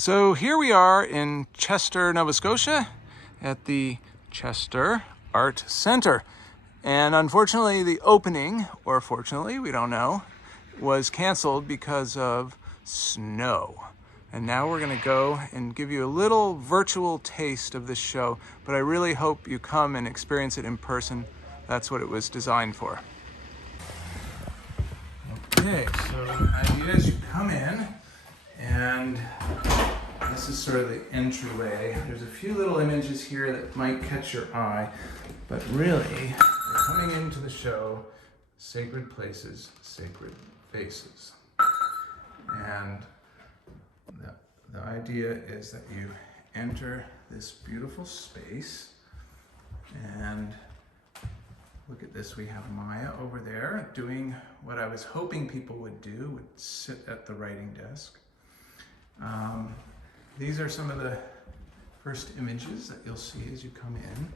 So here we are in Chester, Nova Scotia at the Chester Art Center. And unfortunately the opening, or fortunately, we don't know, was canceled because of snow. And now we're gonna go and give you a little virtual taste of this show, but I really hope you come and experience it in person. That's what it was designed for. Okay, so as you come in, and this is sort of the entryway. There's a few little images here that might catch your eye, but really, we're coming into the show, Sacred Places, Sacred Faces. And the idea is that you enter this beautiful space, and look at this, we have Maya over there doing what I was hoping people would do, would sit at the writing desk. These are some of the first images that you'll see as you come in.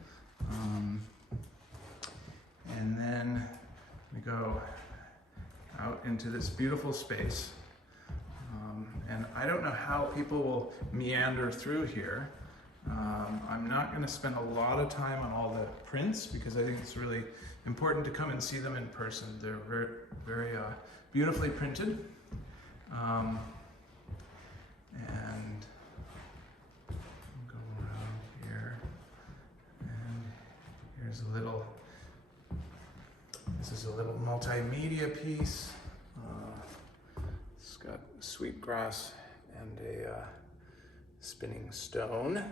And then we go out into this beautiful space. And I don't know how people will meander through here. I'm not going to spend a lot of time on all the prints because I think it's really important to come and see them in person. They're very, very beautifully printed. And we'll go around here, and here's a little, this is a little multimedia piece. It's got sweet grass and a spinning stone.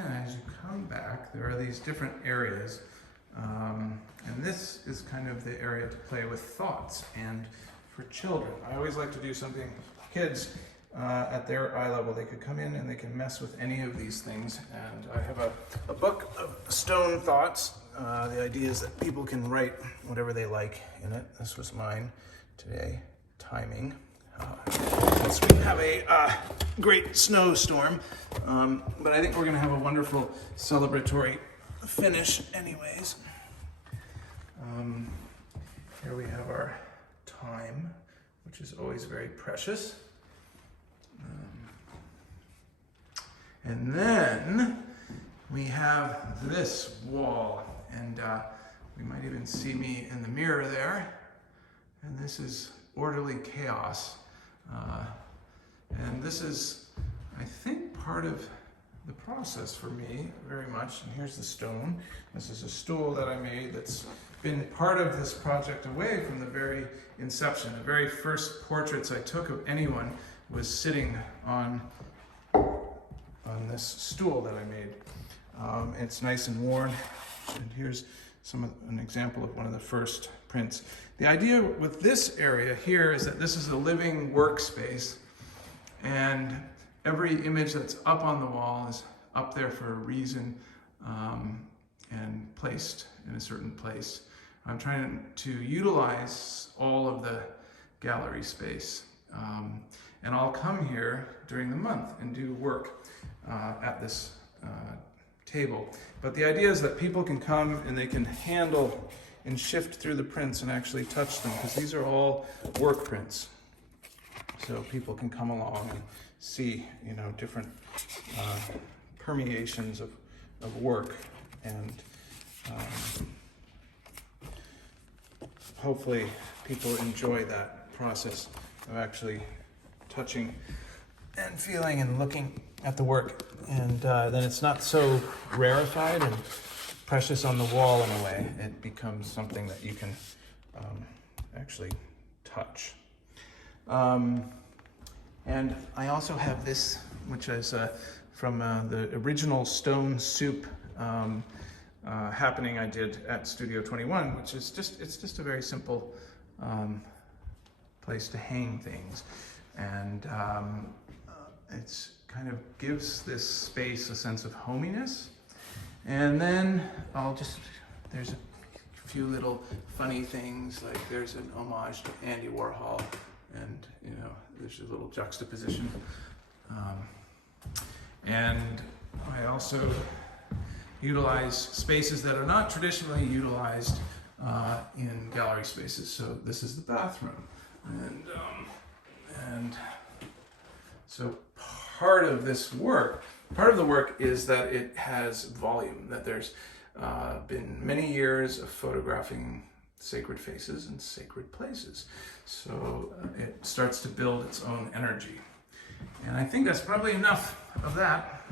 As you come back, there are these different areas, and this is kind of the area to play with thoughts and for children. I always like to do something, kids at their eye level, they could come in and they can mess with any of these things, and I have a book of stone thoughts. The idea is that people can write whatever they like in it. This was mine today, timing. Since we have a great snowstorm, but I think we're gonna have a wonderful celebratory finish anyways. Here we have our time, which is always very precious. And then we have this wall, and we might even see me in the mirror there. And this is orderly chaos. And this is, I think, part of the process for me, very much. And here's the stone. This is a stool that I made that's been part of this project away from the very inception. The very first portraits I took of anyone was sitting on this stool that I made. It's nice and worn. And here's an example of one of the first prints. The idea with this area here is that this is a living workspace, and every image that's up on the wall is up there for a reason and placed in a certain place. I'm trying to utilize all of the gallery space, and I'll come here during the month and do work at this table. But the idea is that people can come and they can handle and shift through the prints and actually touch them, because these are all work prints. So people can come along and see, different permeations of work, and hopefully people enjoy that process of actually touching and feeling and looking at the work. And then it's not so rarefied and precious on the wall in a way. It becomes something that you can actually touch. And I also have this, which is from the original stone soup happening I did at Studio 21, which is just a very simple place to hang things. And it's kind of gives this space a sense of hominess. And then there's a few little funny things, like there's an homage to Andy Warhol, and there's a little juxtaposition. And I also utilize spaces that are not traditionally utilized in gallery spaces. So this is the bathroom, and so part of the work is that it has volume, that there's been many years of photographing sacred faces and sacred places. So it starts to build its own energy. And I think that's probably enough of that.